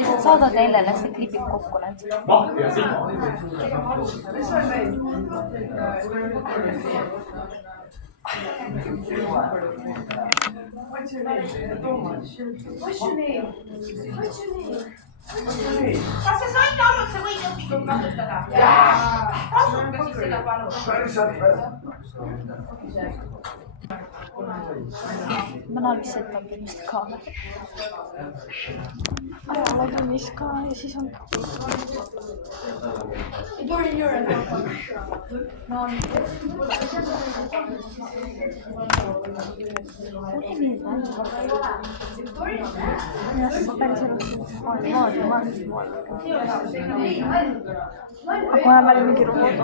lihtsalt saadad neile, las see klipib kokku need. What's your name? Thomas. What's your name? What's your name? Kas sa said aru, et sa võid õpikut kasutada? Kasuta siis seda palun. Ma näen, mis setab vist kaamera. Ajalootunnis ka ja siis on... päris elus aga kohe ma olin mingi robot.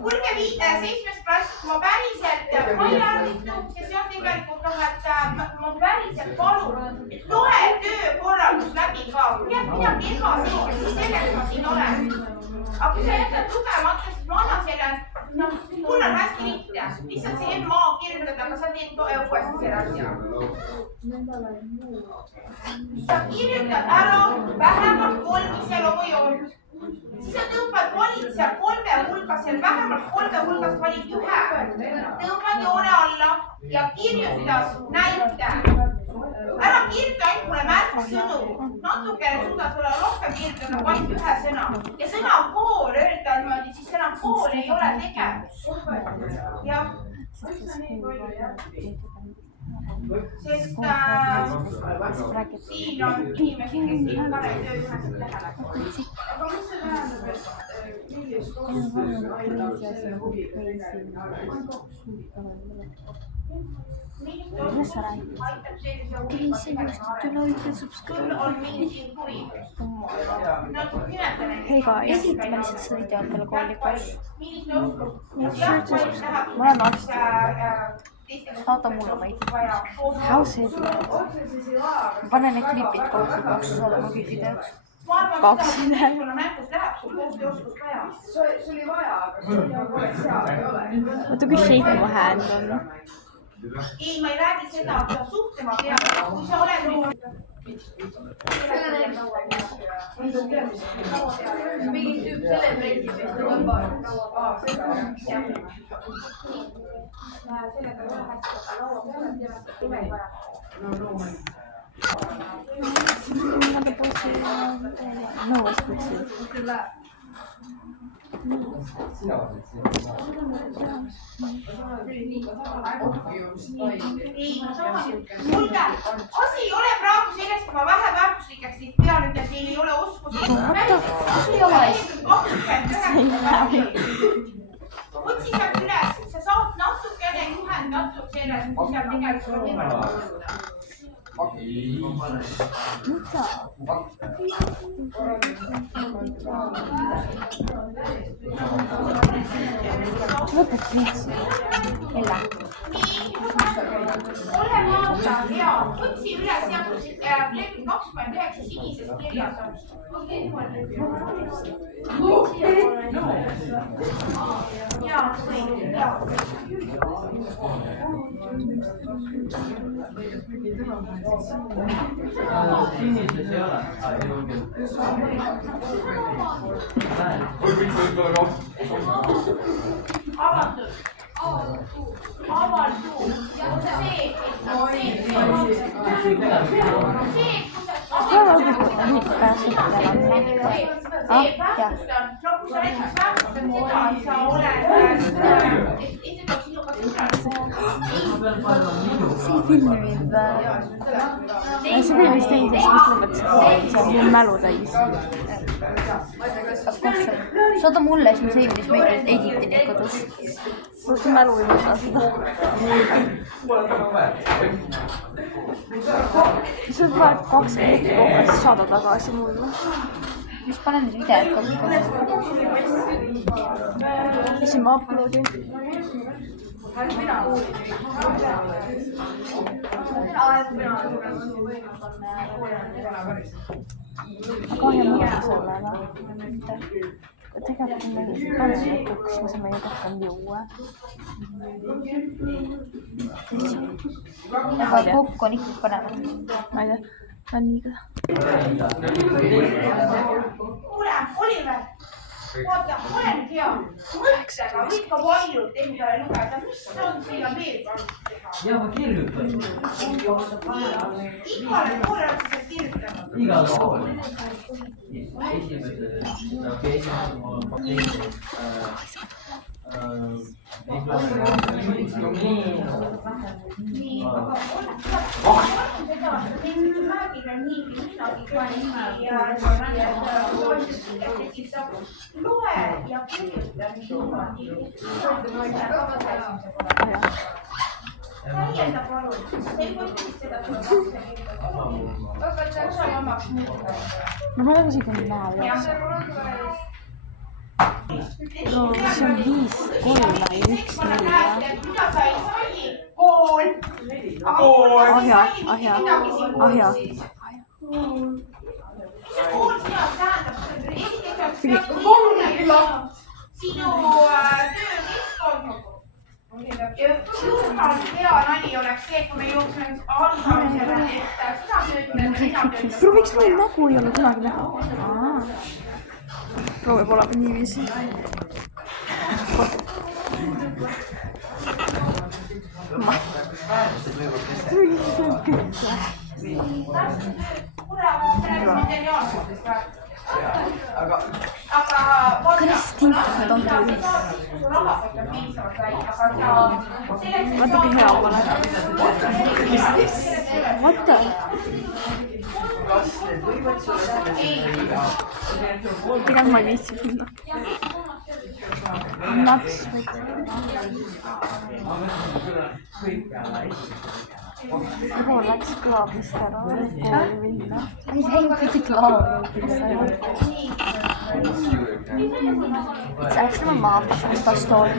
Kuulge 7. klass, ma päriselt arvitud, ja see on tegelikult et ma päriselt palun, et loe töökorraldus läbi ka. Kui jääb midagi ebaselge, siis selleks ma siin olen. Aga kui sa jätad lugemata, siis ma annan selle, mul on hästi lihtne. Lihtsalt see MA kirjutada, aga sa teed uuesti selle asja. Sa kirjutad ära vähemalt 3 iseloomujoont. Siis sa tõmbad valid seal 3 hulgas, seal vähemalt 3 hulgast valid 1. Tõmbad joone alla ja kirjutad näite. Ära kirjuta ainult mulle märksõnu. Natukene suudad sulle rohkem kirjutada vaid 1 sõna. Ja sõna kool öelda niimoodi, siis enam kool ei ole tegevus. Jah. Sest siin on inimesed, kes siin paneb tööüheselt lähevad. Aga mis see tähendab, et millist Hei guys, ma lihtsalt seda videot peale koolikas. Ma olen arst. Saada mulle ma ei tea. How see videot? Pane need klipid kokku, 2 saada ma kõik videot. 2 videot. Oota, kui shape ma hand on? Ei, ma ei räägi seda, et sa suhtlema pead, kui sa oled nüüd... Mingi tüüp celebrate'ib, et ta on paar. Sellega ole hästi, aga laua peale teevad tume vaja. Надо после новость включить. Kuulge, asi ei ole praegu sellest, kui ma väheväärtuslikeks neid pean, et teil ei ole oskusi. Otsi sealt üles, sa saad natukene juhendatud sellest, mis seal tegelikult on võimalik kasutada. Mida? Lõpeks lihtsalt. Ella. Nii, ole vaata, hea, otsi üles ja lepi 29 sinises kirjas on. Jaa, või, jaa. Sinises ei ole. Avatud. Avatud. Ja see, see filmis teises, mis mõttes see on mul mälu täis. Saada mulle, siis ma filmis ma editin neid kodus. Mul see mälu ei võta seda. See on vaja 2 minutit kokku, siis saada tagasi mulle. Mis panen nüüd videot kokku. Ja siis ma uploadin. Kahja mõte sellele. Tegelikult on meil panen lõpuks, me saame ju rohkem juua. Aga kokku on ikka panevad. Ma ei tea, see on nii kõva. Kuule, Oliver, oota, ole nüüd hea. Mõttega võib ka valjult endale lugeda, mis on siia veel vaja teha. Ja ma kirjutan. Igale poole on seda kirjutanud. Igal pool. Esimese, Nii, aga seda räägime nii midagi ka nii ja loe ja kirjuta niimoodi. Täienda palun, ei võtnud seda osa jamaks muuta. No ma olen isegi näha üles. No see on 5, 3 ja 1, 4. Mida sa ei salli? Kool. Ahja. Mis see kool sina tähendab? Esiteks on sinu töökeskkond. Hea nali oleks see, kui me jooksime algamisele, et sina töötad ja mina töötan. Bro, miks meil nägu ei ole kunagi näha? Bro, võib olema niiviisi. Kristintused on töös. Vaata kui hea ma olen. Vaata. Pigem ma ei viitsi minna. Nats või. Bro läks klaavist ära. Kooli minna. Ei pidi klaavist ära. It's actually my mom's installed.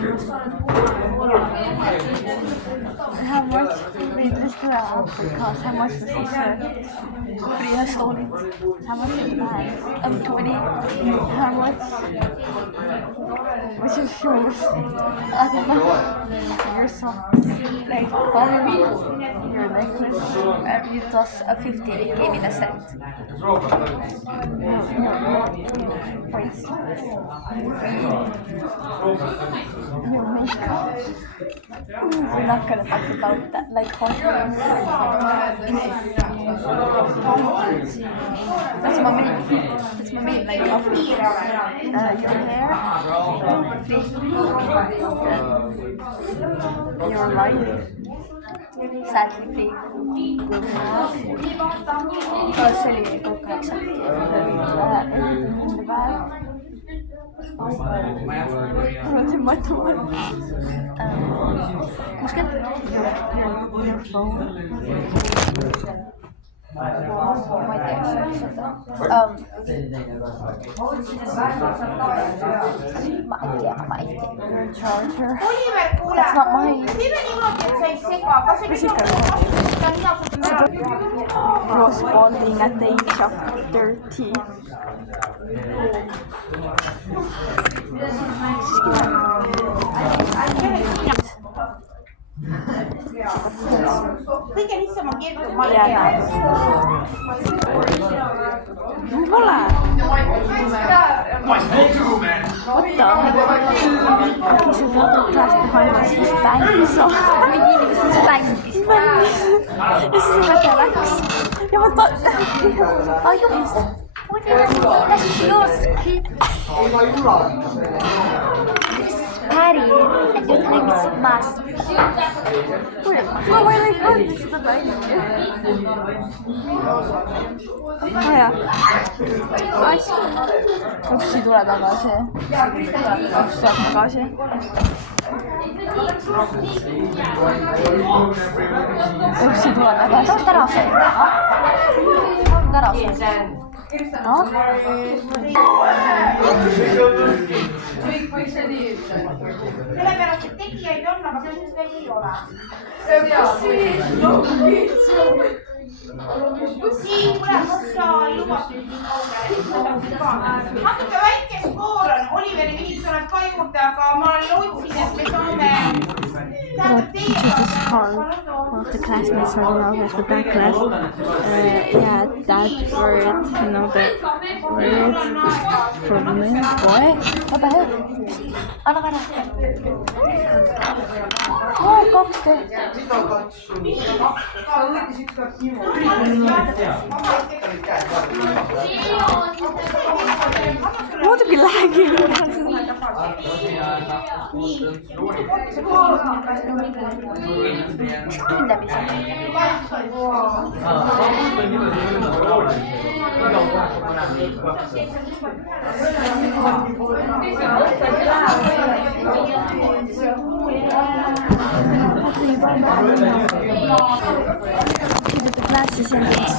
How much we just do that because how much was this free installed? How much did you buy? 20. How much? What's your shoes? I don't know. Your socks. Like follow your necklace. And it was a 50. It came in a set. Wait. Your makeup. We're not gonna talk about that. Like hot wings. That's my main. That's my main makeup. Your hair. Your life. Sadly free. See oli kokku eksam. In the bag. Mul on see matumal. 60. Your phone. Ma ei tea, mis on seda. Ma ei tea. Your charger. Oliver, kuule. That's not mine. Teeme niimoodi, et sa ei sega. Kas sa nüüd Rose balding at the age of 30. kõige lihtsam on kirjutada, ma ei Jaa, tea. Mul pole. Oota. Okei, see teatud klaas behind us vist bängis. Mingi inimesed bängis. Ja siis mõte läks. Ja ma tajumist. That's your script. Patty, and your name is Mas. Wait, ma ei olnud seda bängi. Jah. Ups, ei tule tagasi. Ups, tuleb tagasi. Ups, ei tule tagasi. Tahad ära see? noh , sellepärast , et tegijaid on , aga sellist veel ei ole . Siim , kuule , kas sa jõuad nüüd nii kaugele ? natuke väike skoor on , Oliveri vihik tuleb ka juurde , aga ma lootsin , et me saame . teacher just called one of the classmates from our class with that class. Yeah, that word, you know, the word for women, boy. What the hell? Anna ära . Oh, 2 . muidugi lähegi . The class is ending.